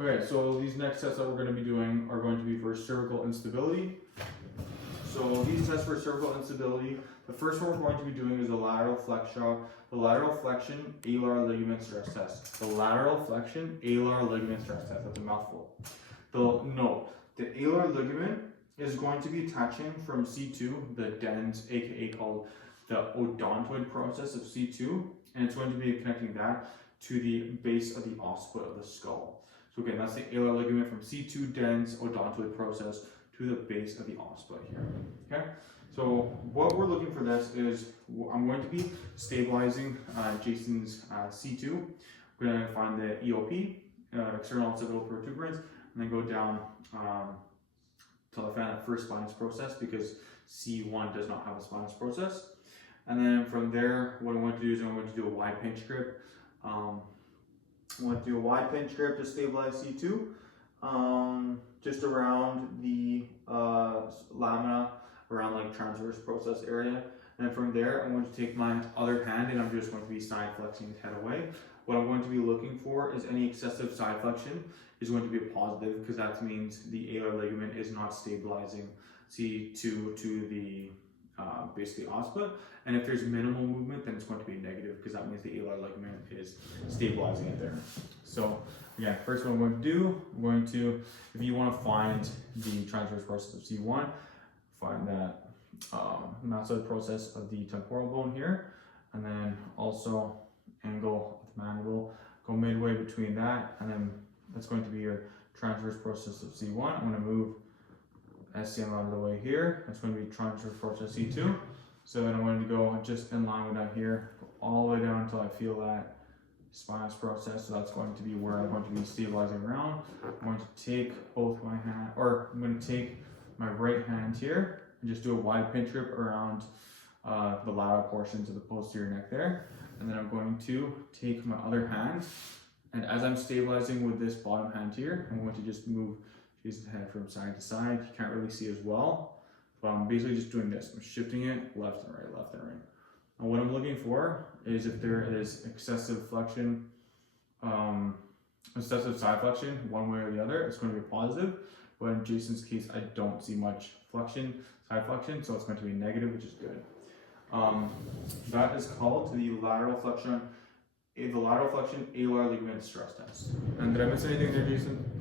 Okay, so these next tests that we're going to be doing are going to be for cervical instability. So these tests for cervical instability, the first one we're going to be doing is the lateral flexion alar ligament stress test. The lateral flexion alar ligament stress test. That's a mouthful. The alar ligament is going to be touching from C2, the dens, aka called the odontoid process of C2, and it's going to be connecting that to the base of the occiput of the skull. So again, that's the alar ligament from C2 dens odontoid process to the base of the occiput here. Okay, so what we're looking for this is I'm going to be stabilizing Jason's C2. We're going to find the EOP, external occipital protuberance, and then go down till I find that first spinous process because C1 does not have a spinous process. And then from there, what I'm going to do is I'm going to do a wide pinch grip. I want to do a wide pinch grip to stabilize C2, just around the lamina, around like transverse process area. And then from there, I'm going to take my other hand and I'm just going to be side flexing his head away. What I'm going to be looking for is any excessive side flexion is going to be a positive because that means the alar ligament is not stabilizing C2 to the basically occiput, and if there's minimal movement, then it's going to be negative because that means the alar ligament is stabilizing it there. So again, first what I'm going to do, I'm going to, if you want to find the transverse process of C1, find that mastoid process of the temporal bone here, and then also angle of the mandible, go midway between that, and then that's going to be your transverse process of C1. I'm going to move SCM out of the way here. That's going to be transverse process C2. So then I'm going to go just in line with that here, go all the way down until I feel that spinous process. So that's going to be where I'm going to be stabilizing around. I'm going to take both my hand, or I'm going to take my right hand here and just do a wide pinch grip around the lateral portions of the posterior neck there. And then I'm going to take my other hand, and as I'm stabilizing with this bottom hand here, I'm going to just move Jason's head from side to side. You can't really see as well, but I'm basically just doing this. I'm shifting it left and right, left and right. And what I'm looking for is if there is excessive flexion, excessive side flexion, one way or the other, it's going to be positive. But in Jason's case, I don't see much flexion, side flexion, so it's going to be negative, which is good. That is called the lateral flexion alar ligament stress test. And did I miss anything there, Jason?